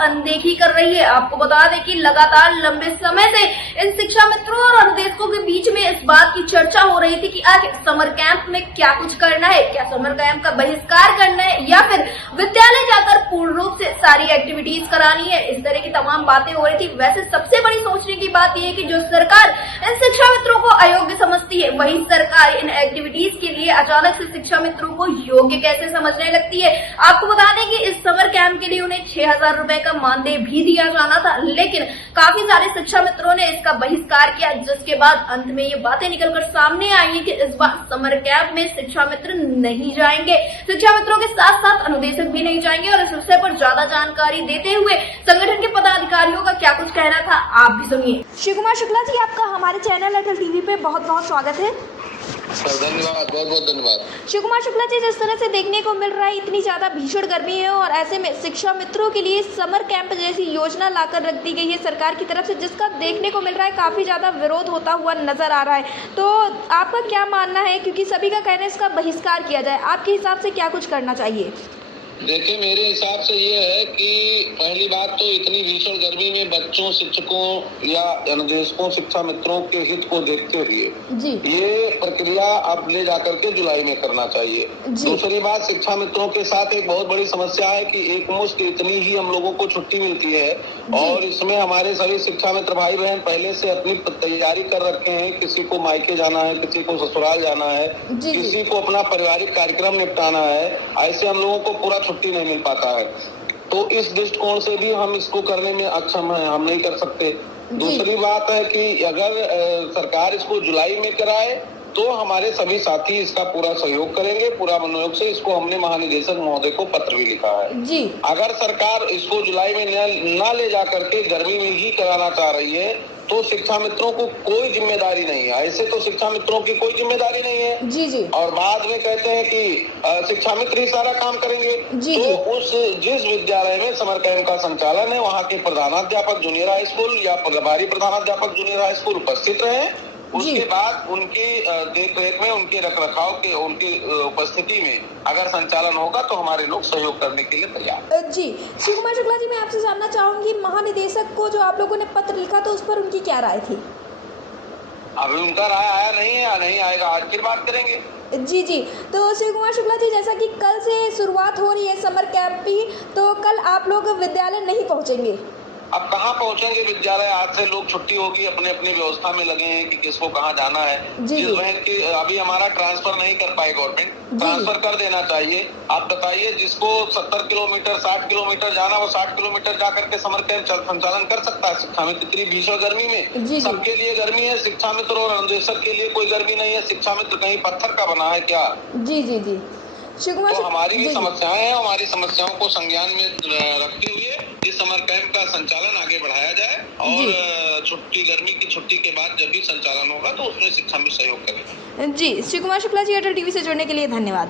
अनदेखी कर रही है। आपको बता दें कि लगातार लंबे समय से इन शिक्षा मित्रों और अनुदेशकों के बीच में इस बात की चर्चा हो रही थी कि आखिर समर कैंप में क्या कुछ करना है, क्या समर कैंप का बहिष्कार करना है या फिर विद्यालय जाकर पूर्ण रूप से सारी एक्टिविटीज करानी है। इस तरह की तमाम बातें हो रही थी। वैसे सबसे बड़ी सोचने की बात यह है कि जो सरकार इन शिक्षा मित्रों को अयोग्य समझती है, वही सरकार इन एक्टिविटीज के लिए अचानक से शिक्षा मित्रों को योग्य कैसे समझने लगती है। आपको बता दें कि इस समर कैंप के लिए उन्हें 6,000 रुपए का मानदेय भी दिया जाना था, लेकिन काफी सारे शिक्षा मित्रों ने इसका बहिष्कार किया, जिसके बाद अंत में ये बातें निकलकर सामने आई है कि इस बार समर कैंप में शिक्षा मित्र नहीं जाएंगे। शिक्षा मित्रों के साथ साथ अनुदेशक भी नहीं जाएंगे। और इस विषय पर ज्यादा जानकारी देते हुए संगठन के पदाधिकारियों का क्या कुछ कहना था, आप भी सुनिए। शिव कुमार शुक्ला जी, आपका हमारे चैनल अटल टीवी पे बहुत बहुत स्वागत है। धन्यवाद, बहुत बहुत धन्यवाद। शिव कुमार शुक्ला जी, जिस तरह से देखने को मिल रहा है इतनी ज्यादा भीषण गर्मी है और ऐसे में शिक्षा मित्रों के लिए समर कैंप जैसी योजना लाकर रख दी गई है सरकार की तरफ से, जिसका देखने को मिल रहा है काफी ज्यादा विरोध होता हुआ नजर आ रहा है। तो आपका क्या मानना है, क्योंकि सभी का कहना है इसका बहिष्कार किया जाए, आपके हिसाब से क्या कुछ करना चाहिए? देखिए, मेरे हिसाब से ये है कि पहली बात तो इतनी भीषण गर्मी में बच्चों, शिक्षकों या अनुदेशकों, शिक्षा मित्रों के हित को देखते हुए ये प्रक्रिया अब ले जाकर के जुलाई में करना चाहिए। दूसरी बात, शिक्षा मित्रों के साथ एक बहुत बड़ी समस्या है कि एक मुश्त इतनी ही हम लोगों को छुट्टी मिलती है और इसमें हमारे सभी शिक्षा मित्र भाई बहन पहले से अपनी तैयारी कर रखे हैं। किसी को मायके जाना है, किसी को ससुराल जाना है, किसी को अपना पारिवारिक कार्यक्रम निपटाना है। ऐसे हम लोगों को पूरा छुट्टी नहीं मिल पाता है। तो इस दृष्टिकोण से भी हम इसको करने में अक्षम हैं, हम नहीं कर सकते। दूसरी बात है कि अगर सरकार इसको जुलाई में कराए तो हमारे सभी साथी इसका पूरा सहयोग करेंगे, पूरा मनोयोग से। इसको हमने महानिदेशक महोदय को पत्र भी लिखा है जी। अगर सरकार इसको जुलाई में न ले जा करके गर्मी में ही कराना चाह रही है तो शिक्षा मित्रों को कोई जिम्मेदारी नहीं है। ऐसे तो शिक्षा मित्रों की कोई जिम्मेदारी नहीं है जी। और बाद में कहते हैं कि शिक्षा मित्र ही सारा काम करेंगे तो उस जिस विद्यालय में समर कैंप का संचालन है वहाँ के प्रधानाध्यापक जूनियर हाई स्कूल या प्रभारी प्रधानाध्यापक जूनियर हाई स्कूल उपस्थित रहे। उसके बाद उनकी देखरेख में, उनके रखरखाव के, उनकी उपस्थिति में अगर संचालन होगा तो हमारे लोग सहयोग करने के लिए तैयार जी। शिव कुमार शुक्ला जी, मैं आपसे जानना चाहूंगी, महानिदेशक को जो आप लोगों ने पत्र लिखा तो उस पर उनकी क्या राय थी? अभी उनका राय आया नहीं है या नहीं आएगा, आज फिर बात करेंगे जी। तो शिव कुमार शुक्ला जी, जैसा कि कल से शुरुआत हो रही है समर कैंप की, तो कल आप लोग विद्यालय नहीं पहुंचेंगे? अब कहाँ पहुंचेंगे विद्यालय? आज से लोग छुट्टी होगी, अपने अपनी व्यवस्था में लगे हैं कि किसको कहाँ जाना है। जिस बहन की अभी हमारा ट्रांसफर नहीं कर पाए गवर्नमेंट, ट्रांसफर कर देना चाहिए। आप बताइए, जिसको 70 किलोमीटर 60 किलोमीटर जाना, वो 60 किलोमीटर जाकर के समर कैंप संचालन कर सकता है। शिक्षा मित्र इतनी भीषण गर्मी में, सबके लिए गर्मी है, शिक्षा मित्र और अनुदेशक के लिए कोई गर्मी नहीं है। शिक्षा मित्र कहीं पत्थर का बना है क्या? जी। तो हमारी भी समस्याएं हैं, हमारी समस्याओं को संज्ञान में रखते हुए इस समर कैंप का संचालन आगे बढ़ाया जाए और छुट्टी, गर्मी की छुट्टी के बाद जब भी संचालन होगा तो उसमें शिक्षा में सहयोग करेंगे जी। शिव कुमार शुक्ला जी, अटल टीवी से जुड़ने के लिए धन्यवाद।